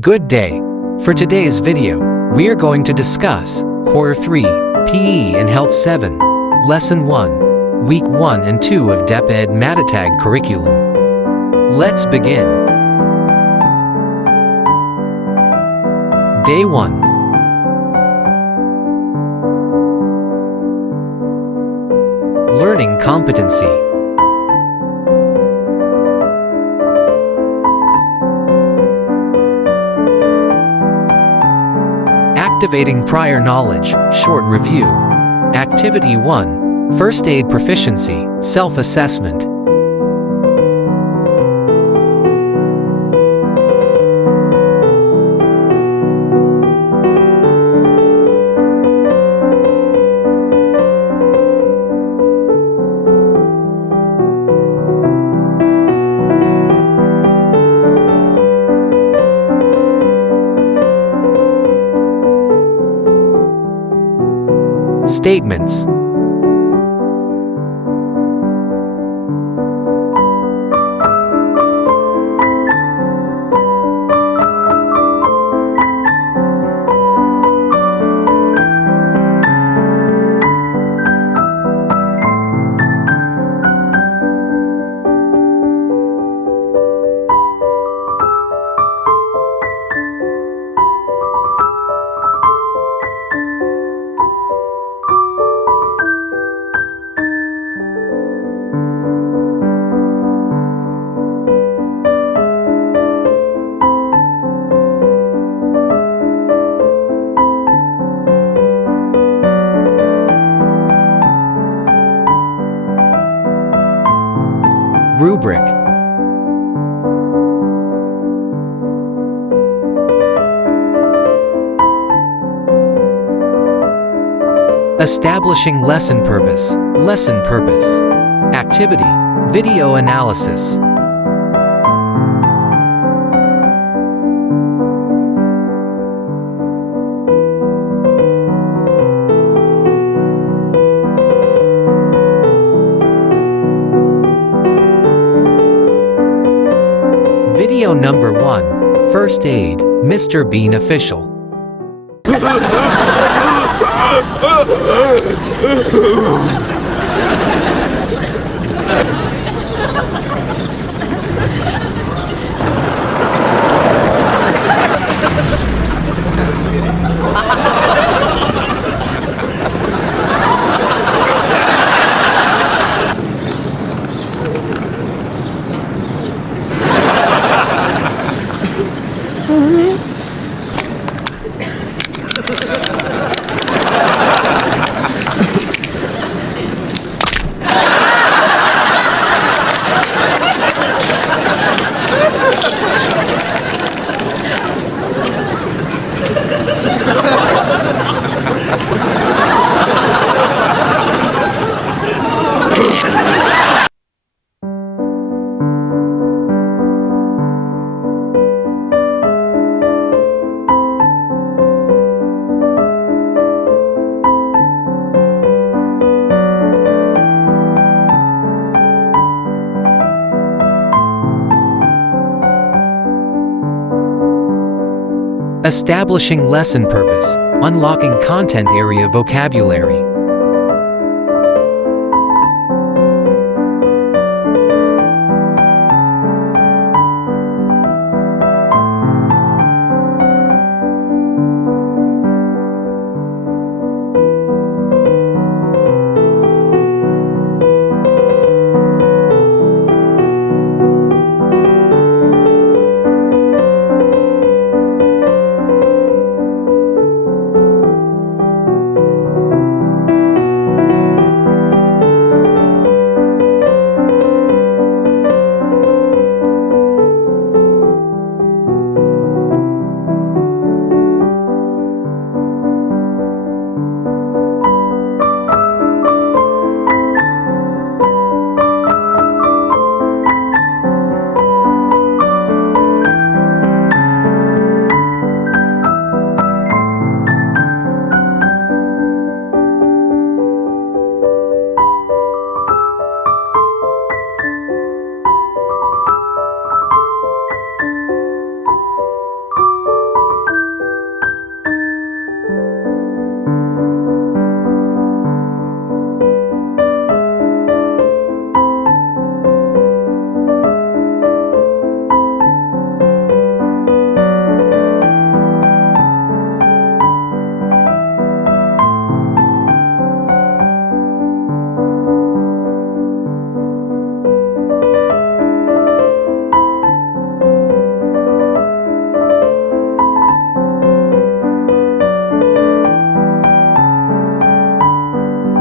Good day. For today's video, we are going to discuss Core 3, PE and Health 7, Lesson 1, Week 1 and 2 of Deped Matatag curriculum. Let's begin. Day 1. Learning competency. Activating prior knowledge, short review. Activity 1, First Aid Proficiency, Self-Assessment. Statements. Rubric. Establishing lesson purpose. Lesson purpose. Activity. Video analysis. Video number 1, First Aid, Mr. Bean Official. Establishing lesson purpose, unlocking content area vocabulary.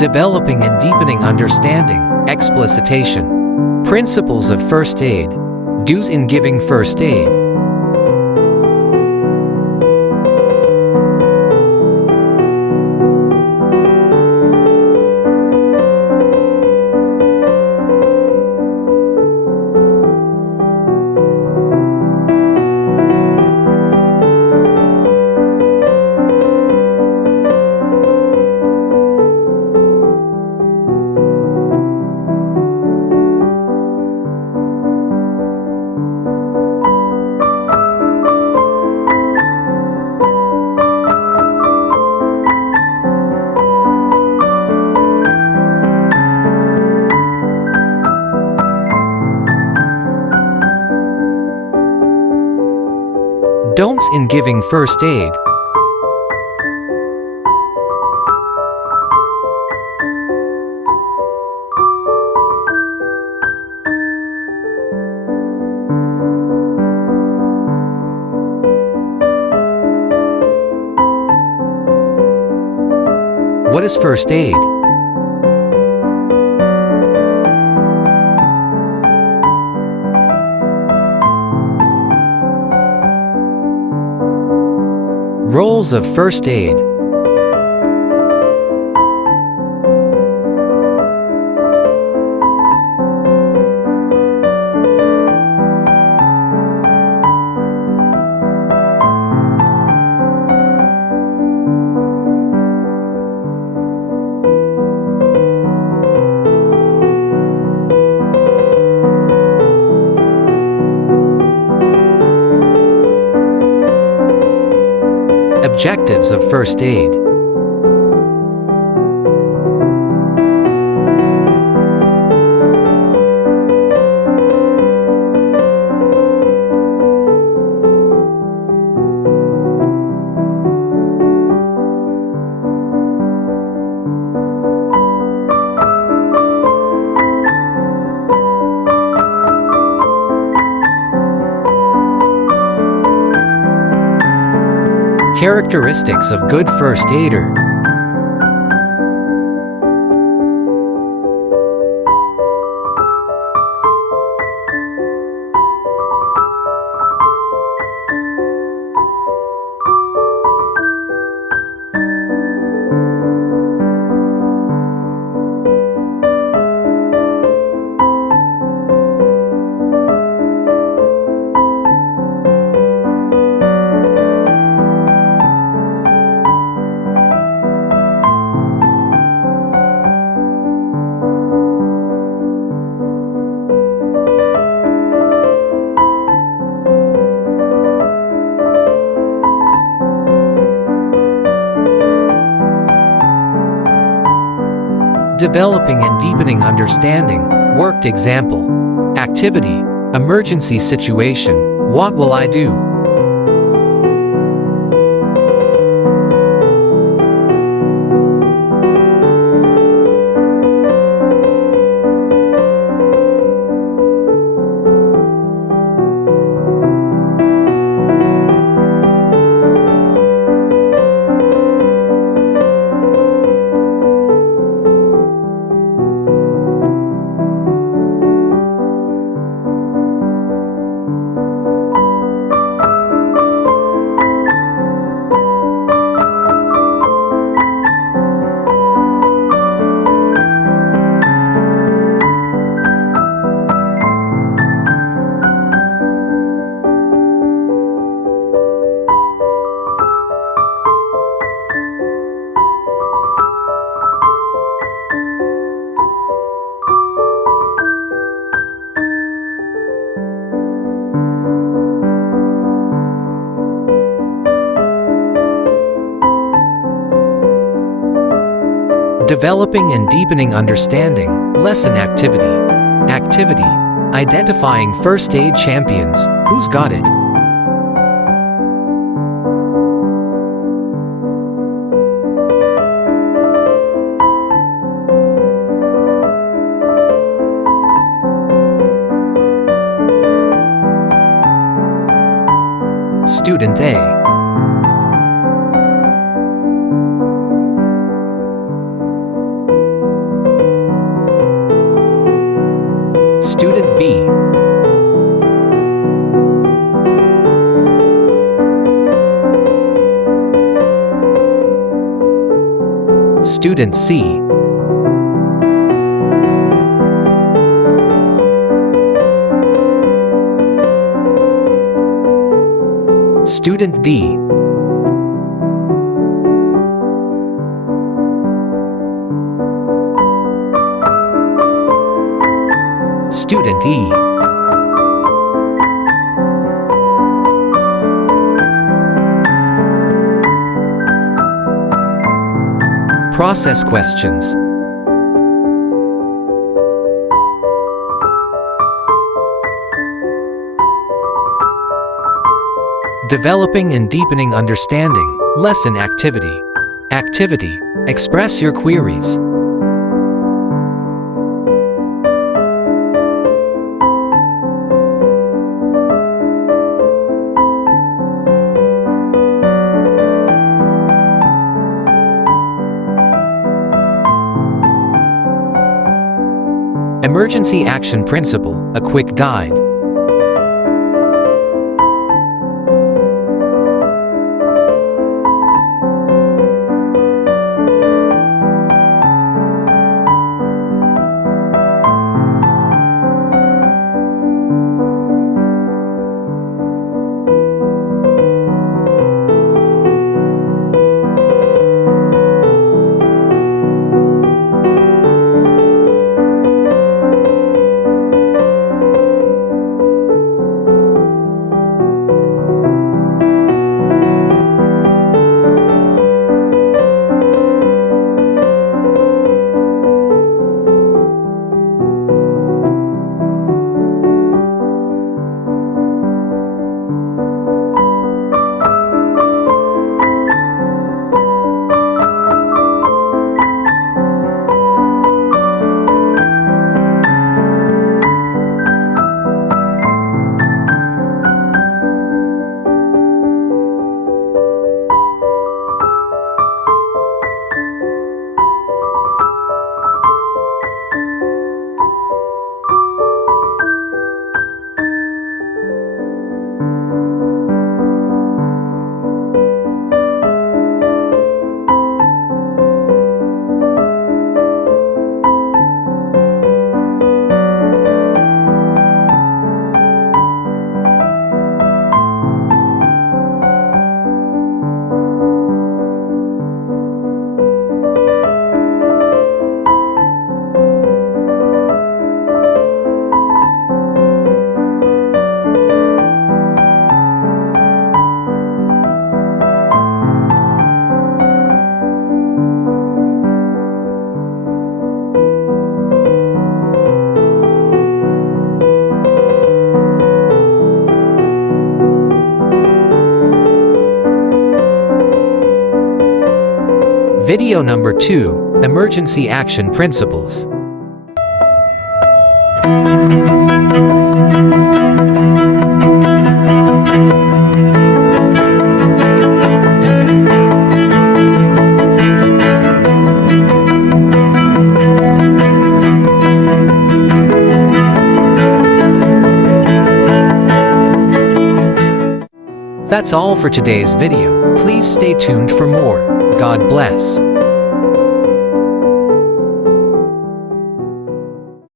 Developing and deepening understanding. Explicitation. Principles of first aid. Do's in giving first aid. Don'ts in giving first aid. What is first aid? Roles of first aid. Objectives of first aid. Characteristics of good first aider. Developing and deepening understanding. Worked example. Activity. Emergency situation. What will I do? Developing and deepening understanding. Lesson activity. Activity. Identifying first aid champions. Who's got it? Student A. Student C. Student D. Student E. Process questions. Developing and deepening understanding. Lesson activity. Activity. Express your queries. Emergency Action Principle, a quick guide. Video number 2, Emergency Action Principles. That's all for today's video. Please stay tuned for more. God bless.